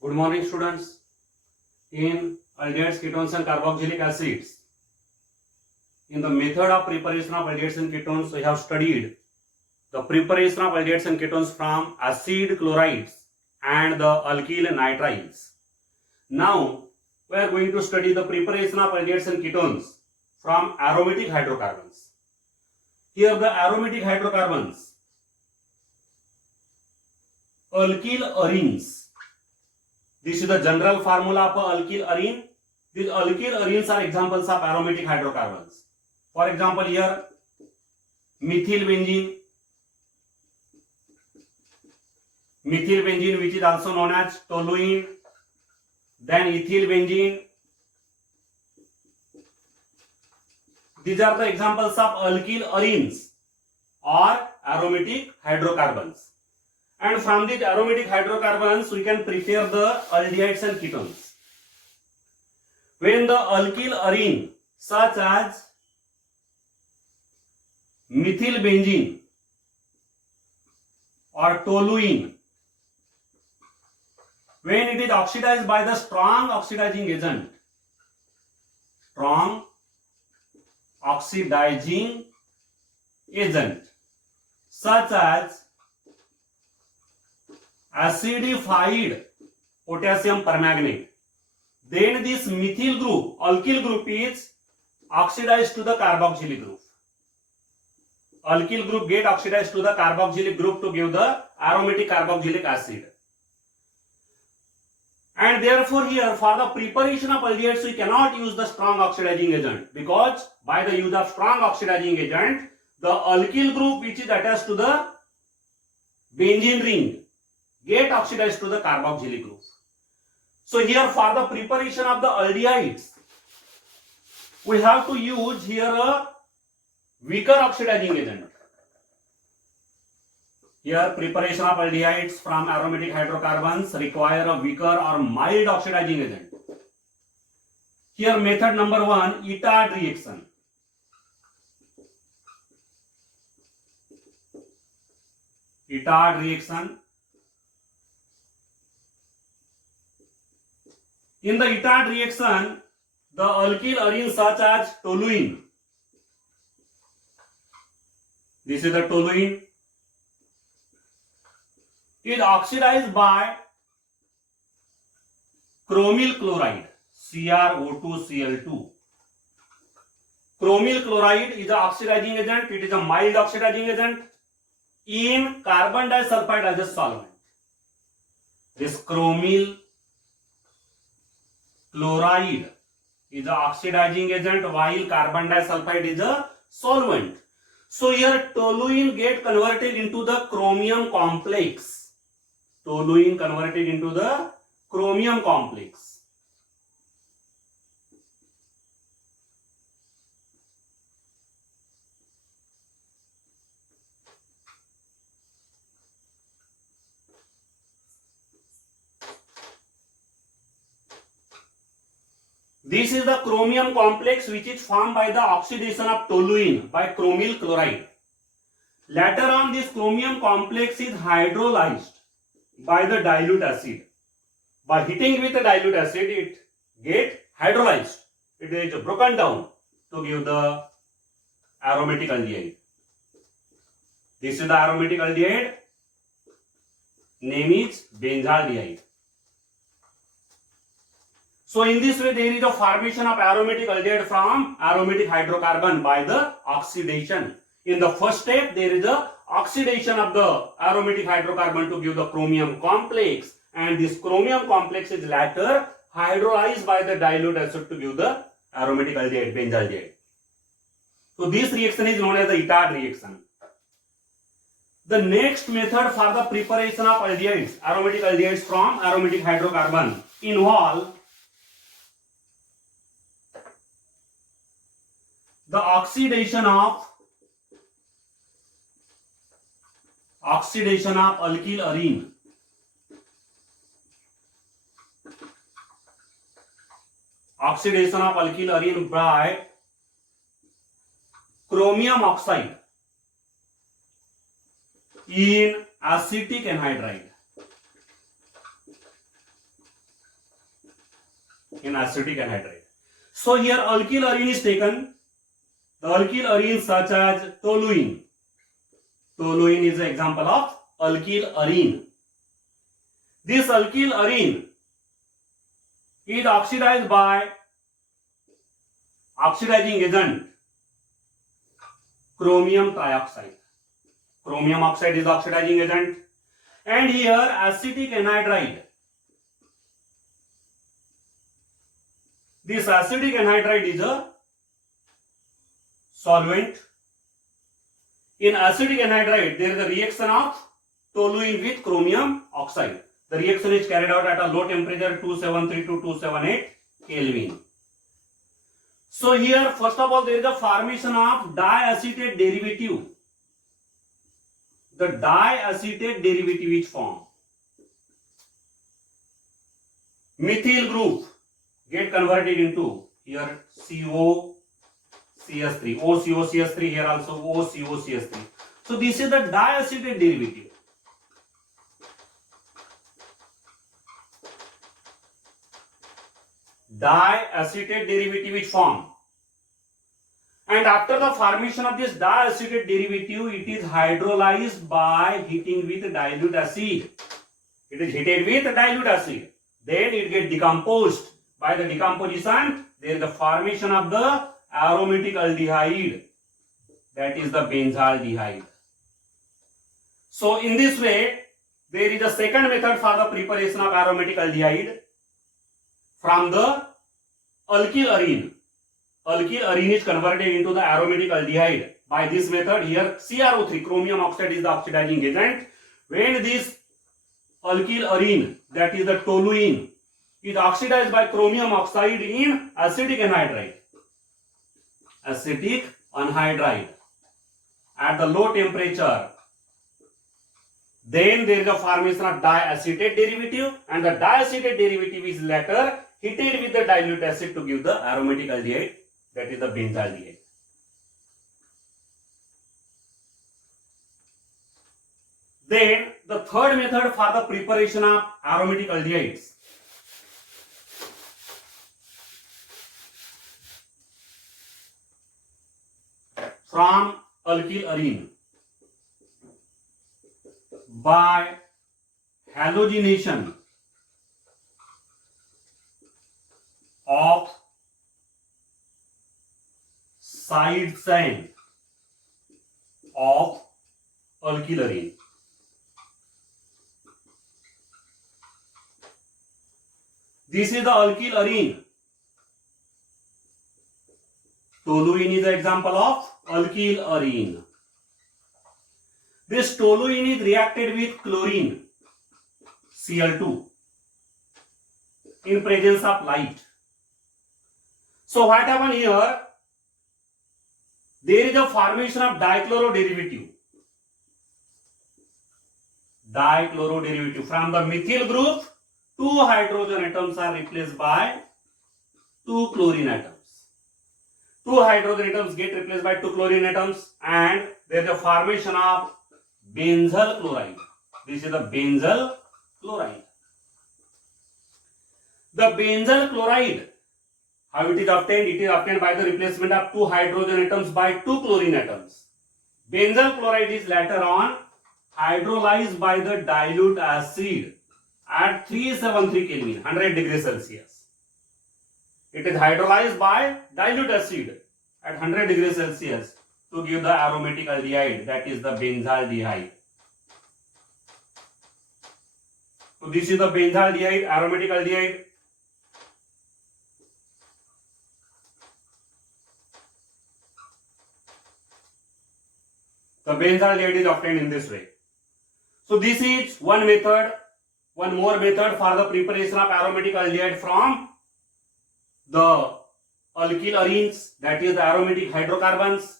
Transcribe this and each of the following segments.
Good morning, students. In aldehydes, ketones and carboxylic acids, in the method of preparation of aldehydes and ketones, we have studied the preparation of aldehydes and ketones from acid chlorides and the alkyl nitriles. Now, we are going to study the preparation of aldehydes and ketones from aromatic hydrocarbons. Here the aromatic hydrocarbons, alkyl arenes. This is the general formula for alkyl arene. These alkyl arenes are examples of aromatic hydrocarbons. For example, here methyl benzene which is also known as toluene, then ethyl benzene. These are the examples of alkyl arenes or aromatic hydrocarbons. And from these aromatic hydrocarbons, we can prepare the aldehydes and ketones. When the alkyl arene, such as methyl benzene or toluene, when it is oxidized by the strong oxidizing agent, such as acidified potassium permanganate, then this methyl group, alkyl group is oxidized to the carboxylic group. Alkyl group get oxidized to the carboxylic group to give the aromatic carboxylic acid. And therefore here for the preparation of aldehydes we cannot use the strong oxidizing agent, because by the use of strong oxidizing agent, the alkyl group which is attached to the benzene ring get oxidized to the carboxylic group. So here for the preparation of the aldehydes, we have to use here a weaker oxidizing agent. Here preparation of aldehydes from aromatic hydrocarbons require a weaker or mild oxidizing agent. Here method number 1, Itard reaction. Itard reaction. In the Itard reaction, the alkyl arene such as toluene, this is the toluene, is oxidized by chromyl chloride, CrO2Cl2. Chromyl chloride is an oxidizing agent. It is a mild oxidizing agent in carbon disulfide as a solvent. This chromyl chloride is an oxidizing agent while carbon disulfide is a solvent. So here toluene get converted into the chromium complex. Toluene converted into the chromium complex. This is the chromium complex which is formed by the oxidation of toluene by chromyl chloride. Later on, this chromium complex is hydrolyzed by the dilute acid. By heating with the dilute acid, it gets hydrolyzed. It is broken down to give the aromatic aldehyde. This is the aromatic aldehyde. Name is benzaldehyde. So in this way, there is a formation of aromatic aldehyde from aromatic hydrocarbon by the oxidation. In the first step, there is a oxidation of the aromatic hydrocarbon to give the chromium complex, and this chromium complex is later hydrolyzed by the dilute acid to give the aromatic aldehyde, benzaldehyde. So this reaction is known as the Itard reaction. The next method for the preparation of aldehydes, aromatic aldehydes from aromatic hydrocarbon, involve the oxidation of alkyl arene. Oxidation of alkyl arene by chromium oxide in acetic anhydride. in acetic anhydride. So here alkyl arene is taken. The alkyl arenes such as toluene. Toluene is an example of alkyl arene. This alkyl arene is oxidized by oxidizing agent chromium trioxide. Chromium oxide is the oxidizing agent. And here acetic anhydride. This acetic anhydride is a solvent. In acetic anhydride, there is a reaction of toluene with chromium oxide. The reaction is carried out at a low temperature 273 to 278 Kelvin. So here, first of all, there is a formation of diacetate derivative. The diacetate derivative is formed. Methyl group get converted into here COCS3, OCOCS3, here also OCOCS3. So this is the diacetate derivative. Diacetate derivative is formed. And after the formation of this diacetate derivative, it is hydrolyzed by heating with dilute acid. It is heated with dilute acid. Then it gets decomposed. By the decomposition, there is the formation of the aromatic aldehyde. That is the benzaldehyde. So in this way, there is a second method for the preparation of aromatic aldehyde from the alkyl arene. Alkyl arene is converted into the aromatic aldehyde. By this method, here CrO3, chromium oxide, is the oxidizing agent. When this alkyl arene, that is the toluene, is oxidized by chromium oxide in acetic anhydride. Acetic anhydride at the low temperature. Then there is a formation of diacetate derivative, and the diacetate derivative is later heated with the dilute acid to give the aromatic aldehyde, that is the benzaldehyde. Then the third method for the preparation of aromatic aldehydes. From alkyl arene by halogenation of side chain of alkyl arene. This is the alkyl arene. Toluene is the example of alkyl arene. This toluene is reacted with chlorine, Cl2, in presence of light. So what happens here? There is a formation of dichloro derivative. Dichloro derivative. From the methyl group, 2 hydrogen atoms are replaced by 2 chlorine atoms. 2 hydrogen atoms get replaced by 2 chlorine atoms, and there is a formation of benzyl chloride. This is the benzyl chloride. The benzyl chloride, how it is obtained? It is obtained by the replacement of 2 hydrogen atoms by 2 chlorine atoms. Benzyl chloride is later on hydrolyzed by the dilute acid at 373 Kelvin, 100 degrees Celsius. It is hydrolyzed by dilute acid at 100 degrees Celsius to give the aromatic aldehyde, that is the benzaldehyde. So this is the benzaldehyde, aromatic aldehyde. The benzaldehyde is obtained in this way. So this is one method, one more method for the preparation of aromatic aldehyde from the alkyl arenes, that is the aromatic hydrocarbons.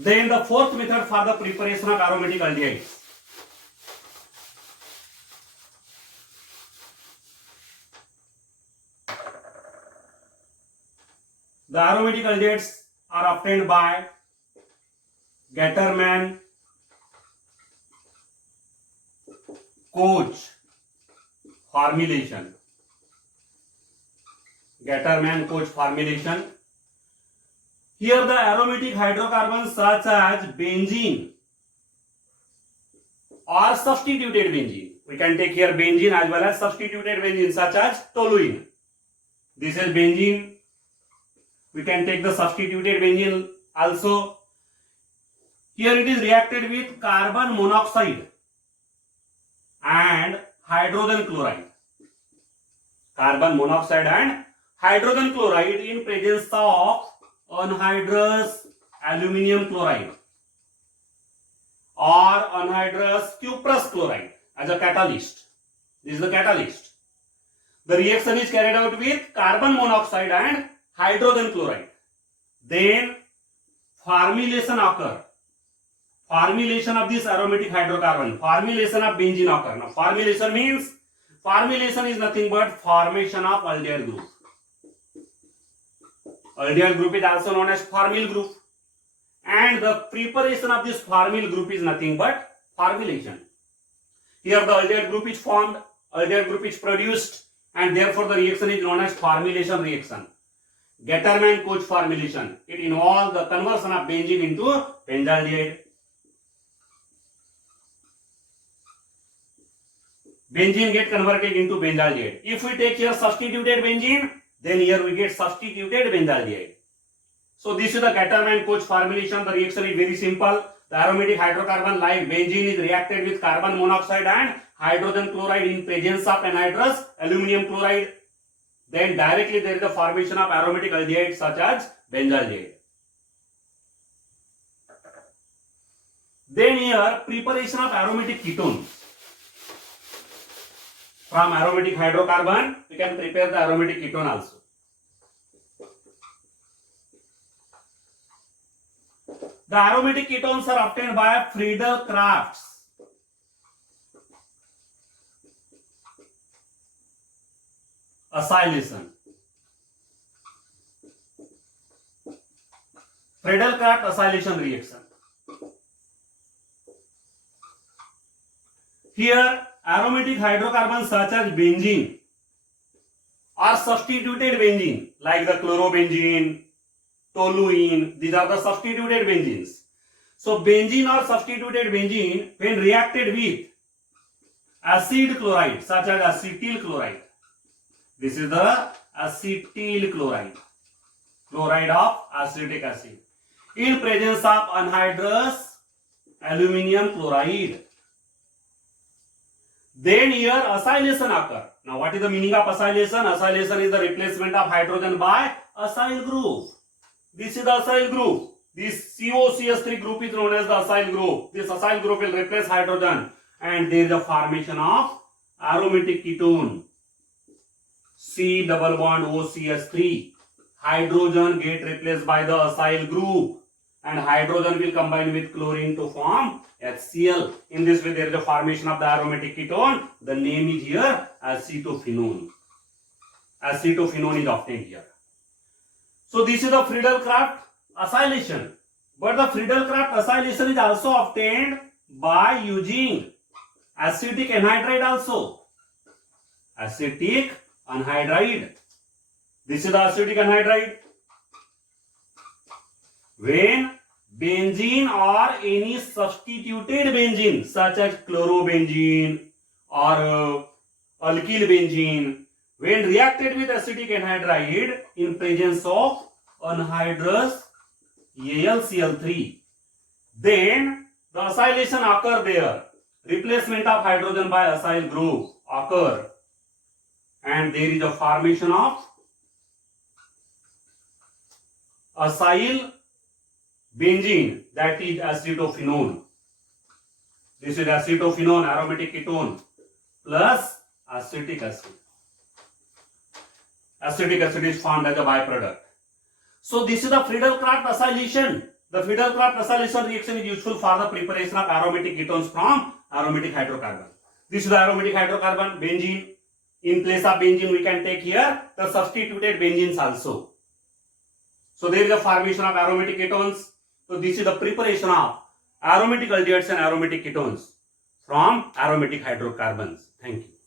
Then the fourth method for the preparation of aromatic aldehydes. The aromatic aldehydes are obtained by Gattermann Koch formulation. Gatterman-Koch formulation. Here the aromatic hydrocarbons such as benzene or substituted benzene. We can take here benzene as well as substituted benzene such as toluene. This is benzene. We can take the substituted benzene also. Here it is reacted with carbon monoxide and hydrogen chloride. Carbon monoxide and hydrogen chloride in presence of anhydrous aluminum chloride or anhydrous cuprous chloride as a catalyst. This is the catalyst. The reaction is carried out with carbon monoxide and hydrogen chloride. Then formulation occur. Formulation of this aromatic hydrocarbon, formulation of benzene occur. Now formulation means, formulation is nothing but formation of aldehyde group. Aldehyde group is also known as formyl group, and the preparation of this formyl group is nothing but formulation. Here the aldehyde group is formed, aldehyde group is produced, and therefore the reaction is known as formulation reaction. Gatterman-Koch formulation. It involves the conversion of benzene into benzaldehyde. Benzene get converted into benzaldehyde. If we take here substituted benzene, then here we get substituted benzaldehyde. So this is the Gatterman-Koch formulation. The reaction is very simple. The aromatic hydrocarbon like benzene is reacted with carbon monoxide and hydrogen chloride in presence of anhydrous aluminum chloride. Then directly there is the formation of aromatic aldehyde such as benzaldehyde. Then here preparation of aromatic ketones. From aromatic hydrocarbon, we can prepare the aromatic ketone also. The aromatic ketones are obtained by Friedel-Crafts. Acylation. Friedel-Crafts acylation reaction. Here aromatic hydrocarbons such as benzene or substituted benzene like the chlorobenzene, toluene, these are the substituted benzenes. So benzene or substituted benzene when reacted with acid chloride such as acetyl chloride. This is the acetyl chloride, chloride of acetic acid, in presence of anhydrous aluminum chloride. Then here acylation occur. Now what is the meaning of acylation? Acylation is the replacement of hydrogen by acyl group. This is the acyl group. This COCH3 group is known as the acyl group. This acyl group will replace hydrogen and there is a formation of aromatic ketone. C double bond OCH3. Hydrogen get replaced by the acyl group and hydrogen will combine with chlorine to form HCl. In this way there is a formation of the aromatic ketone. The name is here acetophenone. Acetophenone is obtained here. So this is the Friedel-Crafts acylation. But the Friedel-Crafts acylation is also obtained by using acetic anhydride also. Acetic anhydride. This is the acetic anhydride. When benzene or any substituted benzene such as chlorobenzene or alkyl benzene, when reacted with acetic anhydride in presence of anhydrous AlCl3, then the acylation occur there. Replacement of hydrogen by acyl group occur and there is a formation of acyl benzene, that is acetophenone. This is acetophenone, aromatic ketone plus acetic acid. Acetic acid is formed as a byproduct. So this is the Friedel-Crafts acylation. The Friedel-Crafts acylation reaction is useful for the preparation of aromatic ketones from aromatic hydrocarbon. This is the aromatic hydrocarbon, benzene. In place of benzene, we can take here the substituted benzenes also. So there is a formation of aromatic ketones. So this is the preparation of aromatic aldehydes and aromatic ketones from aromatic hydrocarbons. Thank you.